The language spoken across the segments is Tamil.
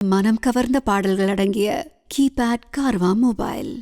மனம் கவர்ந்த பாடல்கள் அடங்கிய கீபேட் கார்வா மொபைல்.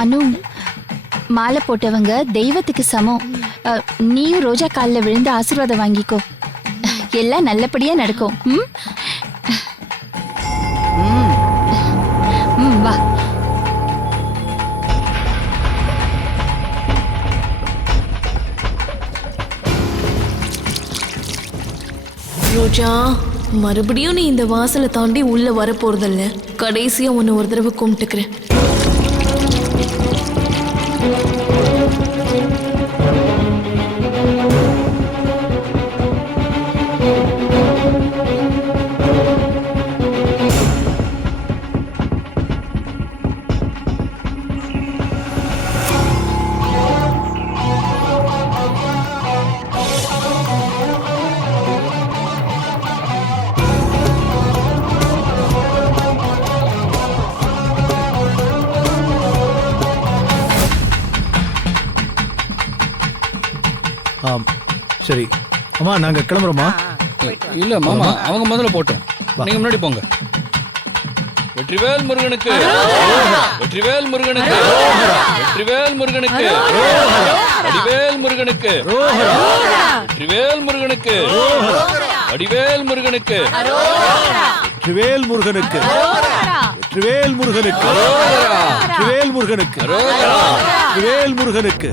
அனு, மாலை போட்டவங்க தெய்வத்துக்கு சமம். நீயும் ரோஜா காலில் விழுந்து ஆசீர்வாதம் வாங்கிக்கோ. எல்லாம் நல்லபடியா நடக்கும். வா. ரோஜா, மறுபடியும் நீ இந்த வாசலை தாண்டி உள்ள வர போறதில்ல. கடைசியா உன்னை ஒரு தடவை கும்பிட்டுக்கிறேன். சரி அம்மா, நாங்க கிளம்புறோமா? இல்ல மாமா, அவங்க முதல்ல போட்டோம், நீங்க முன்னாடி போங்க. வெற்றிவேல் முருகனுக்கு, வெற்றிவேல் முருகனுக்கு, வெற்றிவேல் முருகனுக்கு, வடிவேல் முருகனுக்கு, வெற்றிவேல் முருகனுக்கு, வடிவேல் முருகனுக்கு, வெற்றிவேல் முருகனுக்கு, வெற்றிவேல் முருகனுக்கு, வெற்றிவேல் முருகனுக்கு, வெற்றிவேல் முருகனுக்கு,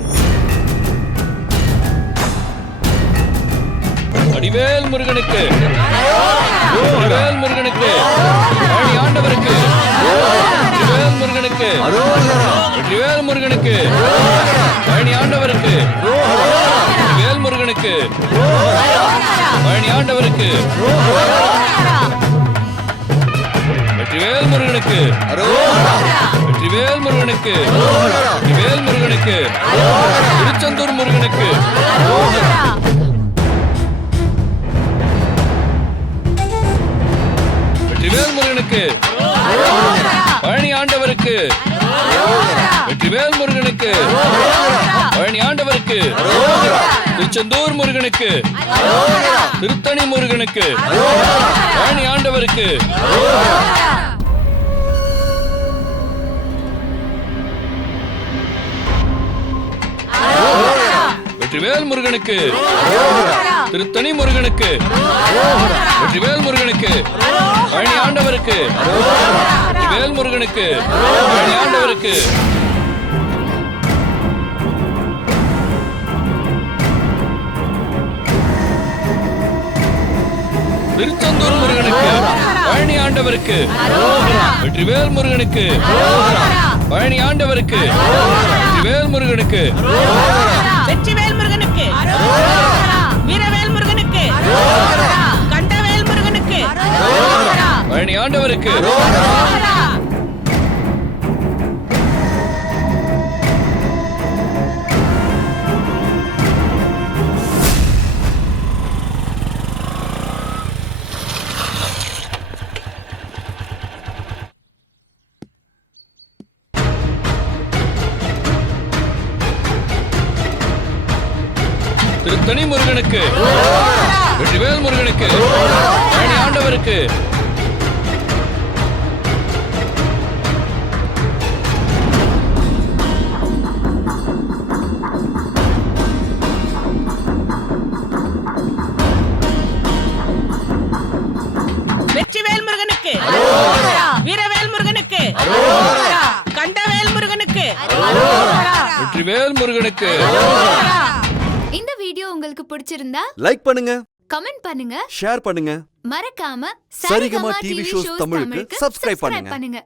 வடிவேல் முருகனுக்கு, வடிவேல் முருகனுக்கு, பழனி ஆண்டவருக்கு, வெற்றிவேல் முருகனுக்கு, வெற்றிவேல் முருகனுக்கு, பழனி ஆண்டவருக்கு, வெற்றிவேல் முருகனுக்கு, பழனி ஆண்டவருக்கு, வெற்றிவேல் முருகனுக்கு, வெற்றிவேல் முருகனுக்கு, வெற்றிவேல் முருகனுக்கு, திருச்செந்தூர் முருகனுக்கு, வெற்றிவேல் முருகனுக்கு, பழனி ஆண்டவருக்கு, வெற்றிவேல் முருகனுக்கு, பழனி ஆண்டவருக்கு, திருச்செந்தூர் முருகனுக்கு, திருத்தணி முருகனுக்கு, பழனி ஆண்டவருக்கு, வெற்றிவேல் முருகனுக்கு, திருத்தணி முருகனுக்கு, வெற்றிவேல் முருகனுக்கு, பழனி ஆண்டவருக்கு, வெற்றிவேல் முருகனுக்கு, பழனி ஆண்டவருக்கு, திருச்செந்தூர் முருகனுக்கு, பழனி ஆண்டவருக்கு, வெற்றிவேல் முருகனுக்கு, பழனி ஆண்டவருக்கு, வெற்றிவேல் முருகனுக்கு, வெற்றிவேல் முருகனுக்கு, வீரவேல் முருகனுக்கு, கண்டவேல் முருகனுக்கு, பழனி ஆண்டவருக்கு, திருத்தணி முருகனுக்கு வெற்றிவேல் முருகனுக்கு பழனி ஆண்டவருக்கு வெற்றிவேல் முருகனுக்கு வீரவேல் முருகனுக்கு கண்டவேல் முருகனுக்கு வெற்றிவேல் முருகனுக்கு. இந்த வீடியோ உங்களுக்கு பிடிச்சிருந்தா லைக் பண்ணுங்க, கமெண்ட் பண்ணுங்க, ஷேர் பண்ணுங்க, மறக்காம சரிகமா டிவி ஷோஸ் தமிழுக்கு சப்ஸ்கிரைப் பண்ணுங்க. பண்ணுங்க.